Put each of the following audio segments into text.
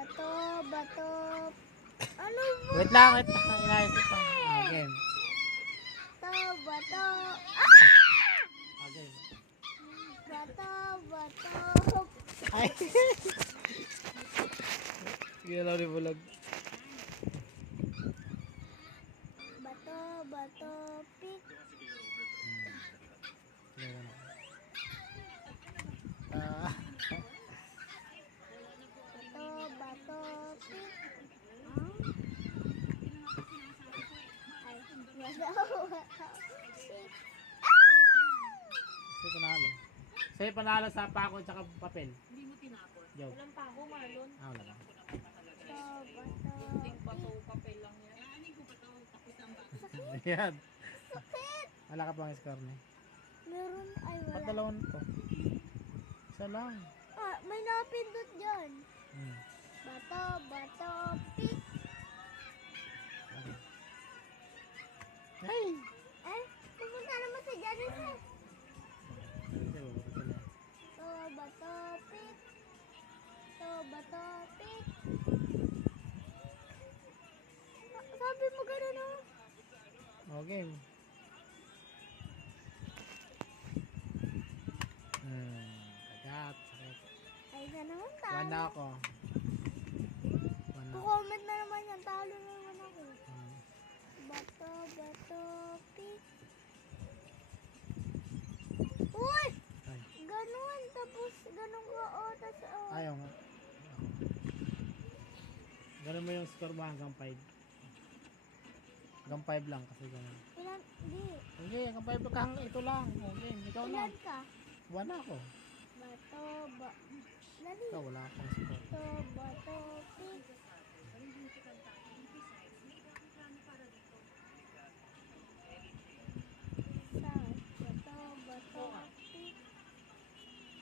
bato, bato. Ano ba? Wait lang. Inayos ito. Game. Bato, bato. Game. Bato, bato. Ay. Ginaw ni bulag. Bato, bato, pik. Ah. Bato, bato, pik. Ay, bato, bato, pik. Sa'yo panalo. Sa'yo panalo sa pako at saka papel. Joke. Walang pa ako, Marlon. Wala lang. Bato, bato, pik. Papel lang yan. Ayan. Sakit! Wala ka pang score niya. Meron, ay wala. Padalawan ko. Isa lang. Ah, may napindot dyan. Hmm. Bato, bato, pik. Hey! Eh, pupunta naman sa Janice eh. To, bato, pik. To, bato, pik. Sabi mo gano'n oh. Okay. Kagat. Sakit. Ay, gano'n talo. One na ako. One na. Kukomment na naman yan. Talo na naman ako. Hmm. Bato, bato, pik. Uy! Ay. Ganon. Tapos, ganon ka oh. Tapos, oh. Ayaw nga. Ganun mo yung score mo hanggang 5. Hanggang 5 lang kasi ganun. Ilan? Di. Okay, hanggang 5 ka. Ito lang. Okay, ikaw na. Ilan ka? 1 na ako. Bato, ba... Dali. Ikaw, wala akong score. Bato, bato, pik. Sa, bato, bato, pik.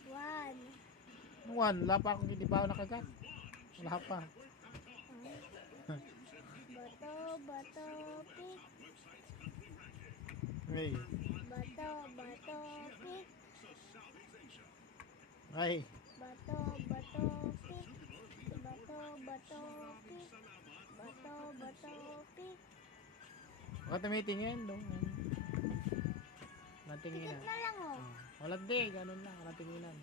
1. 1, wala pa akong hindi pa ako nakagat. Wala pa. Bato, bato, pik. Okay. Bato, bato, pik. Ay. Bato, bato, pik. Bato, bato, pik. Bato, bato, pik. Baka tumitingin. Natinginan. Tikit na lang oh. Wala di, ganun lang. Natinginan.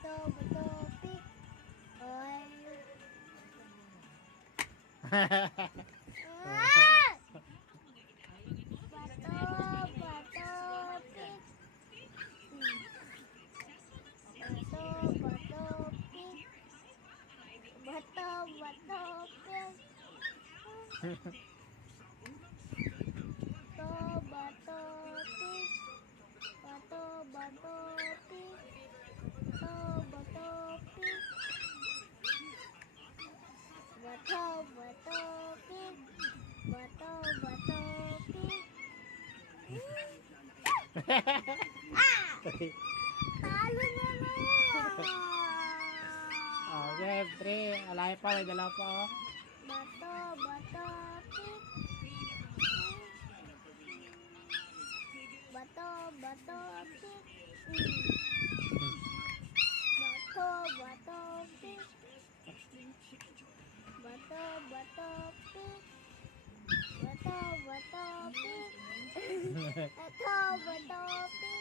Bato, bato, pik. Oy. Ah! Bato, bato, pik. Bato, bato, pik. Bato, bato, pik. Bato, bato, pik. Bato, bato, pik. Bato, bato, pik. Bato, bato, pik. Bato, bato, pik. Talo na na! Okay, 3. Alay pa, may dalaw pa. Oh. Bato, bato, pik. Bato, bato, pik. Bato, bato, pik. Bato, bato, pik. Bato, bato, pik. Bato, bato, pik.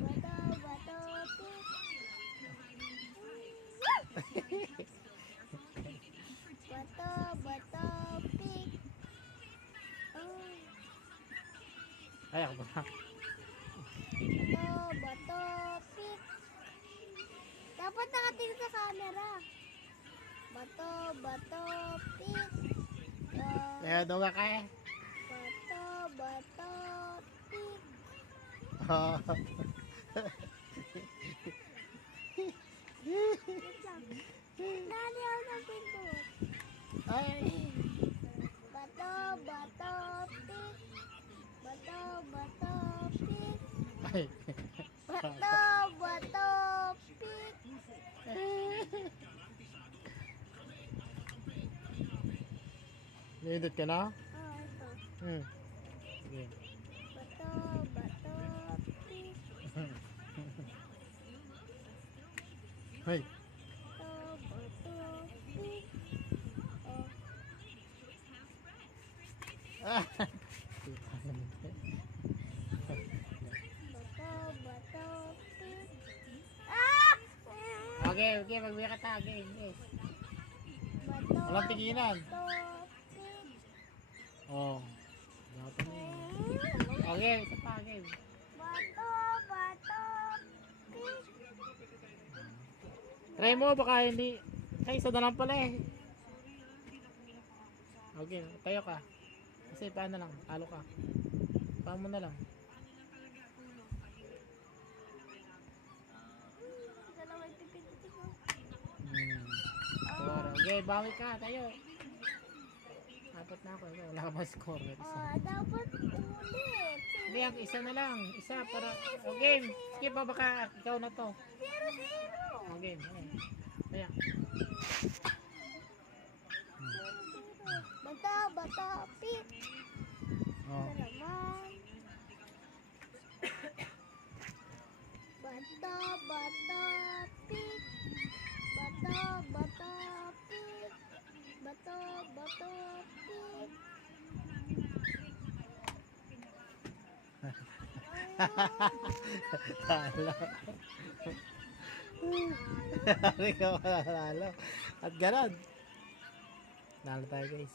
Bato, bato, pik. Bato, bato, pik. Ay, ako ba? Bato, bato, pik. Dapat nakatingin sa camera. Bato, bato, pik. Kaya doon ka kaya. Bato, bato, pik. Wait lang. Dali ako ng pinto. Ay. Bato, bato, pik. Bato, bato, pik. Ay. Bato, bato, pik. Naindot ka na? Ito. Sige. Bato, bato, pik. Hey. Bato, bato, pik. Ah. Bato, pig. Ah! Okay, okay, magbiya ka ta. Game, yes. Bato, Walang tinginan. bato, pig. Oh. Dapat na yun. Okay, isa pa, game. Bato, bato, pig. Try mo, baka hindi. Ay, isa na lang pala eh. Okay, tayo ka. Kasi paano lang, talo ka. Paano mo na lang. Dalawa yung pipindutin ko. Score. Okay, bawi ka, tayo. Apat na ako, ikaw, wala ka ba score? Isa. Dapat ulit. Hindi, ang isa na lang. Isa para, oh, game. Skip ba baka ikaw na to. 0-0. Oh, game. Okay. Kaya. Bato, bato, pig. Oh. Ito naman. Bato, bato, pig. Bato, bato, pig. Bato, bato, pig. Talo. Hari ka manalo. At ganun. Nalo tayo guys.